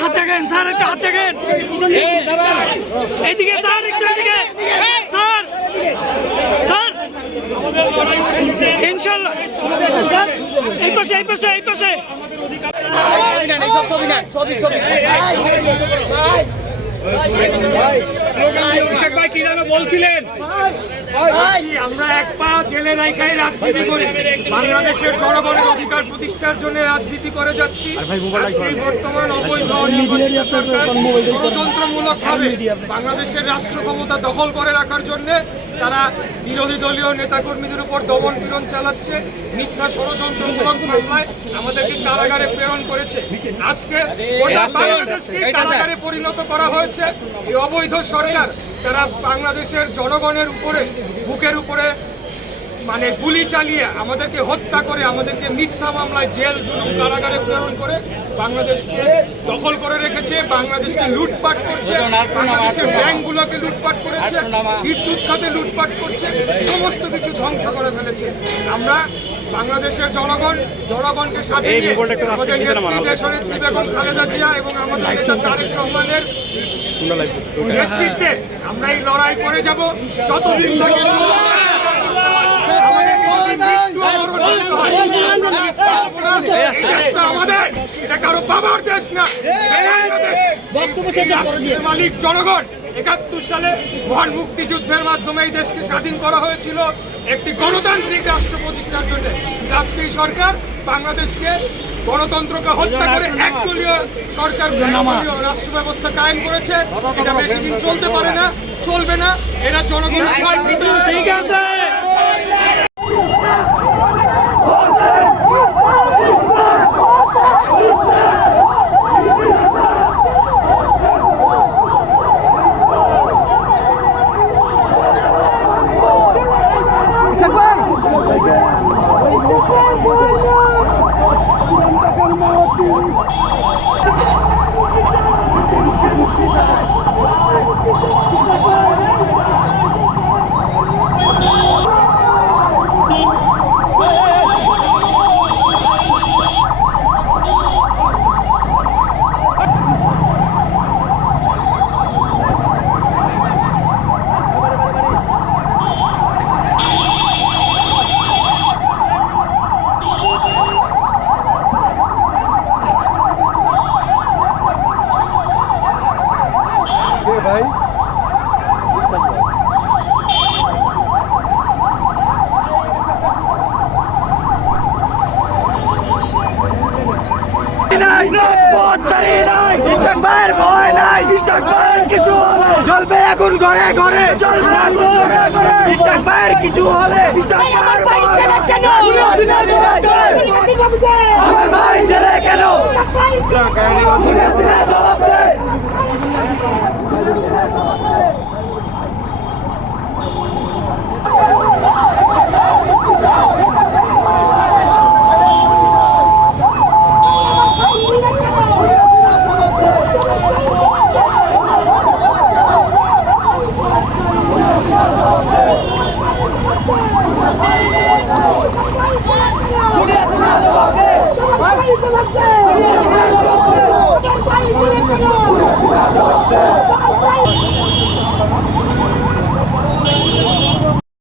Sir একটা হাত দেখেন। এইদিকে, স্যার, একটু এদিকে স্যার স্যার। ইনশাল্লাহ। এই পাশে এই পাশে এই পাশে। কৃষক ভাই কি যেন বলছিলেন? আমরা এক পা জেলে রাইখাই রাজনীতি করি। বাংলাদেশের জনগণের অধিকার প্রতিষ্ঠার জন্য রাজনীতি করে যাচ্ছি। বর্তমান অবৈধ নির্বাচিত সরকার ষড়যন্ত্রমূলক ভাবে বাংলাদেশের রাষ্ট্র ক্ষমতা দখল করে রাখার জন্য তারা বিরোধী দলীয় নেতাকর্মীদের উপর দমন পীড়ন চালাচ্ছে মিথ্যা ষড়যন্ত্রমূলক মামলায় আমাদেরকে কারাগারে প্রেরণ করেছে। আজকে গোটা বাংলাদেশকে কারাগারে পরিণত করা হয়েছে। এই অবৈধ সরকার তারা বাংলাদেশের জনগণের উপরে বুকের উপরে মানে গুলি চালিয়ে আমাদেরকে হত্যা করে আমাদেরকে মিথ্যা মামলায় জেল জুলুম কারাগারে প্রেরণ করে বাংলাদেশকে দখল করে রেখেছে বাংলাদেশকে লুটপাট করছে বাংলাদেশের ব্যাংকগুলোকে লুটপাট করেছে বিদ্যুৎ খাতে লুটপাট করছে সমস্ত কিছু ধ্বংস করে ফেলেছে। আমরা বাংলাদেশের জনগণ জনগণকে সাথে নিয়ে আমাদের নেত্রী বেগম খালেদা জিয়া এবং আমাদের নেতা তারেক রহমানের নেতৃত্বে আমরা এই লড়াই করে যাব। যতদিন থাকে আমাদেরকে যদি মৃত্যু বরণ করতে হয়, এই দেশটা আমাদের এটা কারও বাবার দেশ না মালিক জনগণ একাত্তর সালে মহান মুক্তিযুদ্ধের মাধ্যমে এই দেশকে স্বাধীন করা হয়েছিল। একটি গণতান্ত্রিক রাষ্ট্র প্রতিষ্ঠার জন্য। আজকে এই সরকার বাংলাদেশকে গণতন্ত্রকে হত্যা করে একদলীয় সরকার রাষ্ট্র ব্যবস্থা কায়েম করেছে। এটা বেশি দিন চলতে পারে না চলবে না। এরা জনগণ ঠিক আছে। নাই পথ ছাড়িয়ে নাই। ইশাক ভাইয়ের ভয় নাই। ইশাক ভাইয়ের কিছু হলে। জ্বলবে আগুন ঘরে ঘরে। জ্বলবে আগুন ঘরে ঘরে। ইশাক ভাইয়ের কিছু হলে। ইশাক ভাইয়ের ভাই ছেলে আমার ভাই